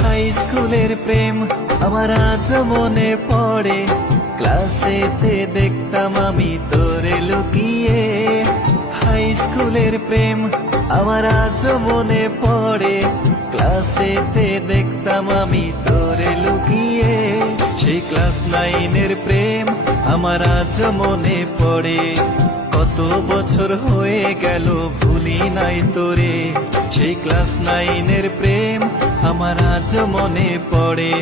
High স্কুলের প্রেম আমার আজ মনে পড়ে, ক্লাসেতে দেখতাম আমি তোরে লুকিয়ে। হাই স্কুলের প্রেম আমার আজ মনে পড়ে, ক্লাসেতে দেখতাম আমি তোরে লুকিয়ে। সেই ক্লাস 9-এর প্রেম আমার আজ মনে পড়ে, কত বছর হয়ে গেল ভুলি নাই তোরে। সেই ক্লাস 9-এর প্রেম আমার আজ মনে পড়ে,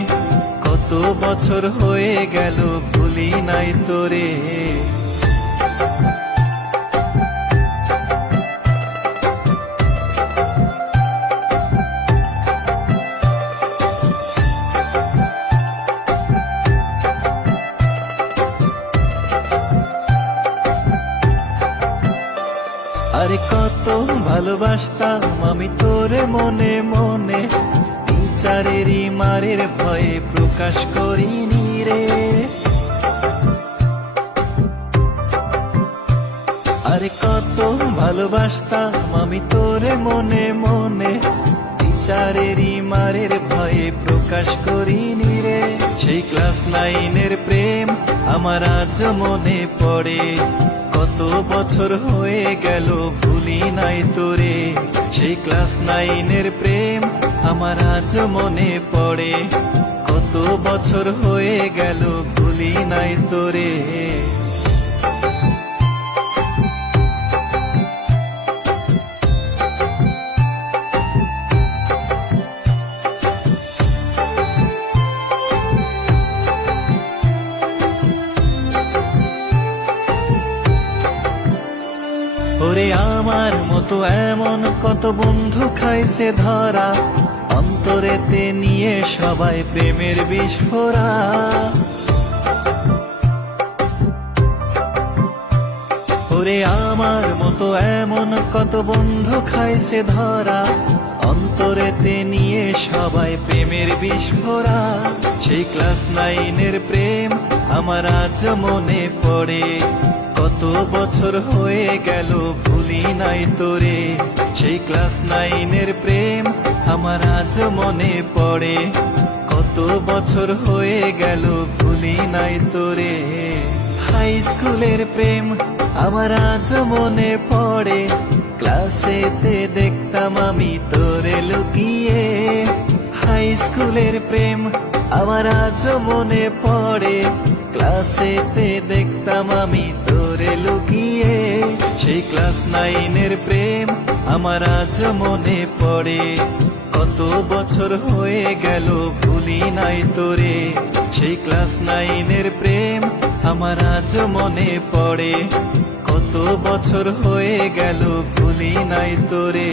কত বছর হয়ে গেল ভুলি নাই তোরে। আরে কত ভালোবাসতাম আমি তোরে মনে মনে, টিচারেরই মারের ভয়ে প্রকাশ করিনি রে। আরে কত ভালোবাসতাম আমি তোরে মনে মনে, টিচারেরই মারের ভয়ে প্রকাশ করিনি রে। সেই ক্লাস 9-এর প্রেম আমার আজ মনে পড়ে, কত বছর হয়ে গেল ভুলি নাই তোরে। সেই ক্লাস 9-এর প্রেম আমার আজ মনে পড়ে, কত বছর হয়ে গেল ভুলি নাই তোরে। ওরে আমার মতো এমন কত বন্ধু খাইছে ধরা, অন্তরেতে নিয়ে সবাই প্রেমের বিস্ফোরা। ওরে আমার মতো এমন কত বন্ধু খাইছে ধরা, অন্তরেতে নিয়ে সবাই প্রেমের বিস্ফোরা। সেই ক্লাস 9-এর প্রেম আমার আজ মনে পড়ে, কত বছর হয়ে গেল ভুলি নাই তোরে। সেই ক্লাস 9-এর প্রেম আমার আজ মনে পড়ে, কত বছর হয়ে গেল ভুলি নাই তোরে। হাই স্কুলের প্রেম আমার আজ মনে পড়ে, ক্লাসেতে দেখতাম আমি তোরে লুকিয়ে। হাই স্কুলের প্রেম আমার আজ মনে পড়ে, ক্লাসেতে দেখতাম আমি তোরে লুকিয়ে। সেই ক্লাস 9-এর প্রেম আমার আজ মনে পড়ে, কত বছর হয়ে গেল ভুলি নাই তোরে। সেই ক্লাস 9-এর প্রেম আমার আজ মনে পড়ে, কত বছর হয়ে গেল ভুলি নাই তোরে।